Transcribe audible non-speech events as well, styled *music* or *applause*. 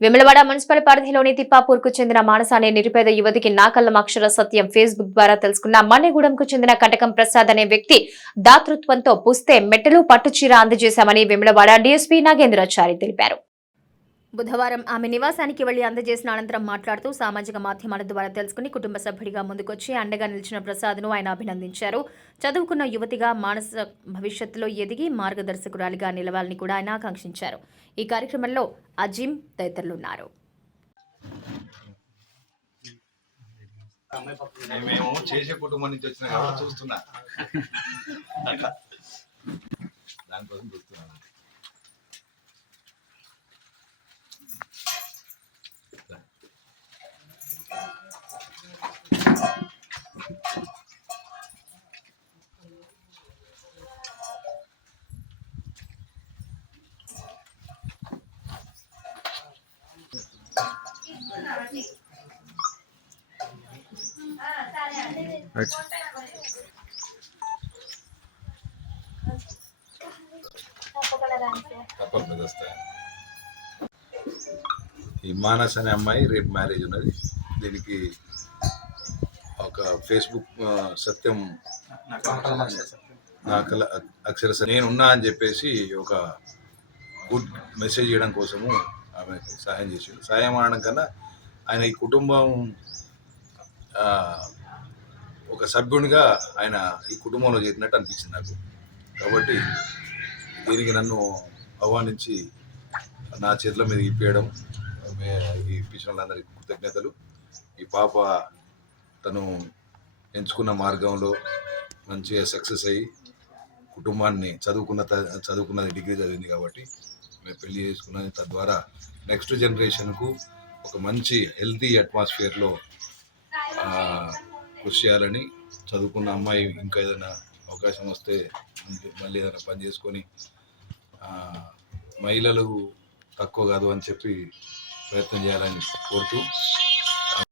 Vemulawada municipal పరిధిలోని తిప్పాపూర్కు చెందిన మానస అనే నిరుపేద యువతికి నాకల్లం అక్షర సత్యం ఫేస్బుక్ ద్వారా తెలుసుకున్న మన్నెగూడెంకు చెందిన కటకం ప్రసాద్ అనే వ్యక్తి దాతృత్వంతో పుస్తే మెట్టలు పట్టుచీర అందజేశామని విమలవాడ డీఎస్పీ నాగేంద్రాచారి తెలిపారు. బుధవారం ఆమె నివాసానికి వెళ్ళి అందజేసిన అనంతరం మాట్లాడుతూ సామాజిక మాధ్యమాల ద్వారా తెలుసుకుని కుటుంబ సభ్యుడిగా ముందుకొచ్చి అండగా నిలిచిన ప్రసాద్ను ఆయన అభినందించారు. చదువుకున్న యువతిగా మానస భవిష్యత్తులో ఎదిగి మార్గదర్శకురాలిగా నిలవాలని కూడా ఆయన ఆకాంక్షించారు. ఈ కార్యక్రమంలో అజిమ్ తదితరులున్నారు. మేము చేసే కుటుంబం నుంచి వచ్చిన కాబట్టి చూస్తున్నా. *laughs* దానికోసం చూస్తున్నాను. తప్పకుండా వస్తాయి ఈ మానస్ అనే అమ్మాయి రేపు మ్యారేజ్ ఉన్నది. దీనికి ఒక ఫేస్బుక్ సత్యం నాకల అక్షరస నేను ఉన్నా అని చెప్పేసి ఒక గుడ్ మెసేజ్ చేయడం కోసము ఆమె సహాయం చేసిండు. సహాయం అనడం కన్నా ఆయన ఈ కుటుంబం ఒక సభ్యునిగా ఆయన ఈ కుటుంబంలో చేరినట్టు అనిపించింది నాకు. కాబట్టి దీనికి నన్ను ఆహ్వానించి నా చేతుల మీద ఇప్పేయడం ఈ ఇప్పించిన వాళ్ళందరికీ కృతజ్ఞతలు. ఈ పాప తను ఎంచుకున్న మార్గంలో మంచిగా సక్సెస్ అయ్యి కుటుంబాన్ని చదువుకున్న చదువుకున్నది డిగ్రీ చదివింది కాబట్టి మేము పెళ్ళి చేసుకున్నది తద్వారా నెక్స్ట్ జనరేషన్కు ఒక మంచి హెల్తీ అట్మాస్ఫియర్లో కృషి చేయాలని చదువుకున్న అమ్మాయి ఇంకా ఏదైనా అవకాశం వస్తే మళ్ళీ ఏదైనా పని చేసుకొని మహిళలు తక్కువ కాదు అని చెప్పి ప్రయత్నం చేయాలని కోరుతూ